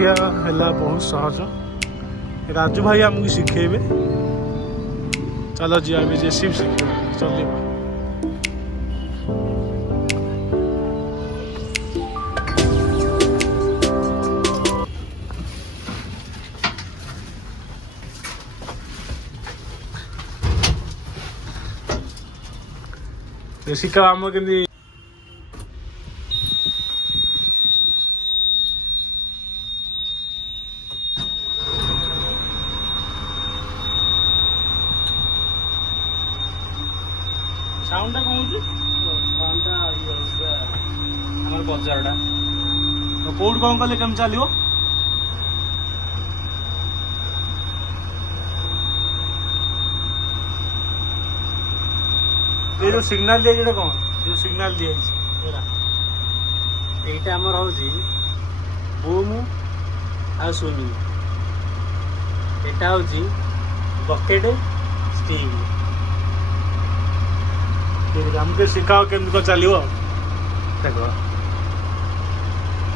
ଶିଖିବା ହେଲା ବହୁତ ସହଜ। ରାଜୁ ଭାଇ ଆମକୁ ଶିଖେଇବେ। ଚାଲ ଯିବା ଏବେ ଜେସିବି ଶିଖିବା ଚଲେଇବା। ଶିଖା ଆମ କେମିତି ସାଉଣ୍ଡଟା କଣ ହଉଛି? ସାଉଣ୍ଡଟା ଆମର ବଜାରଟା କୋଉଠି କଣ କଲେ କେମିତି ଚାଲିବ? ये जो सिग्नल दिया जेटा कौन जो सिग्नल दिया এইটা আমার হচ্ছে বুম আর সুইমিং। এটা হচ্ছে বকেট স্টিম। ठीक है हमके सिखाओ केमती को चलियो देखो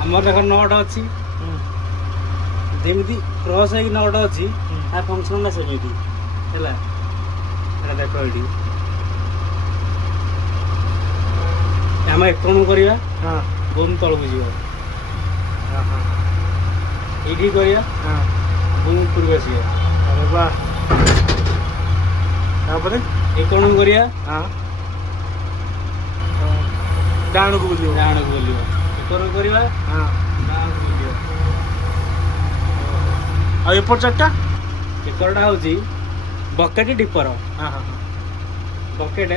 আমার দেখো নটা ଅଛି ଯେମିତି କ୍ରସ୍ ହେଇକି ନଟା ଅଛି ତା ଫଙ୍କସନଟା ସେମିତି ହେଲା। ଏଟା ଦେଖ ଏଠି ଆମେ ଏକଣ କରିବା हां ବୁମ୍ ତଳକୁ ଯିବ। हां हां ଏଇଠି କରିବା हां ବୁମ୍ ଉପରକୁ ଆସିବ। अरे वाह तापर ଏକଣ କରିବା हां डाणू को बोलियो ଡାହାଣକୁ ବୁଲିବ। ଏକଣ କରିବା हां ଡାହାଣକୁ ବୁଲିବ। आ एपर चारटा ଏକରଟା ହେଉଛି ବକେଟ ଡିପର। हां हां ବକେଟ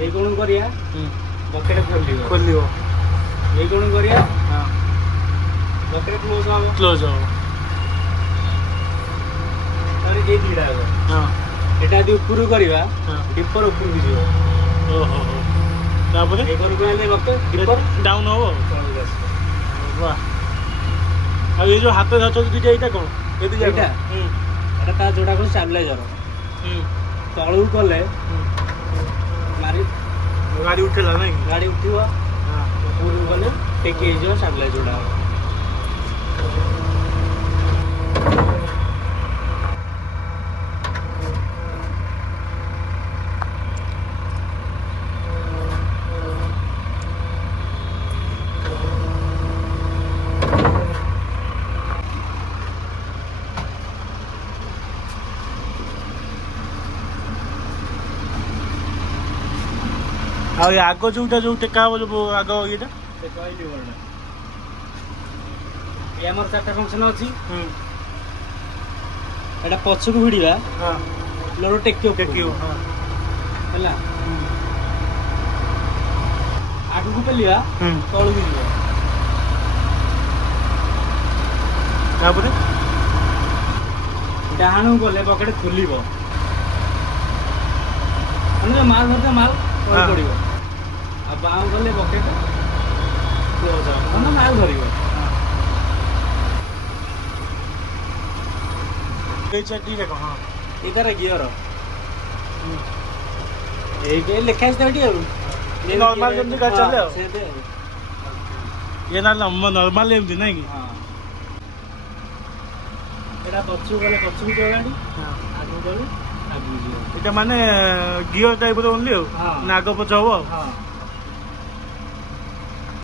ଏଇ କଣ କରିବା ବକେଟ ଖୋଲିବ खोलियो ଏଇ କଣ କରିବା हां ବକେଟ କ୍ଲୋଜ ହବ। क्लोज हो ତାପରେ ଏଇ ଦିଟା ହବ। हां ଏଟା ଯଦି ଉପରକୁ କରିବା हां ଡିପର ଉପରକୁ ଯିବ। ओहो हो तापर ଏଇ କରକୁ ଆଇଲେ ବକେଟ ଡିପର डाउन हो ତଳକୁ ଆସିବ। वाह आ ये जो हाथ धरछ दीटा एटा कोन एदी ଏଇଟା जागा ଏଟା ତା ଯୋଉଟା କଣ ଷ୍ଟାବିଲାଇଜର। ତଳକୁ କଲେ ମାରି गाड़ी उठेला नहीं ଗାଡ଼ି ଉଠିବ। हां ଉପରକୁ ଗଲେ ଟେକି ହେଇଯିବ ଷ୍ଟାବିଲାଇଜରଟା ହବ। आ ये आगो जोटा जो टेका हो जो आगो येटा ସେ କହିଲି ବଲଟା ଏ ଆମର ଚାରଟା ଫଙ୍କସନ ଅଛି। ଏଟା ପଛକୁ ଭିଡ଼ିବା हां ଲୋର ଟେକିବ टेकियो हां ହେଲା। ଆଗକୁ ପେଲିବା ତଳକୁ ଯିବ। तापर ଡାହାଣକୁ ଗଲେ ବକେଟ ଖୋଲିବ। ମାନେ ମାଲ ଧରିଥିବ ମାଲ ତଳେ ହଁ। ପଡ଼ିବ। ଆଉ ବାଁ ଗଲେ ବକେଟ କ୍ଲୋଜ ହବ ମାନେ ମାଲ ଧରିବ। ये चटी रे हां ଏଇଟାରେ ଗିଅର ଏଇଟା ଲେଖା ହେଇଛି ତ ଏଠି ଆଉ ये नॉर्मल जेमती गाड़ी चले हो ସେତେ ଆଉ। ये ना नॉर्मल एमती नहीं कि ହଁ ଏଇଟା ପଛକୁ ଗଲେ ପଛକୁ ଯିବ ଗାଡ଼ି हां ଆଗକୁ ଗଲେ ଆଗକୁ ଯିବ। एटा माने गियर टाइप रो ओनली हो हाँ। ना आगो पछ हो ହଁ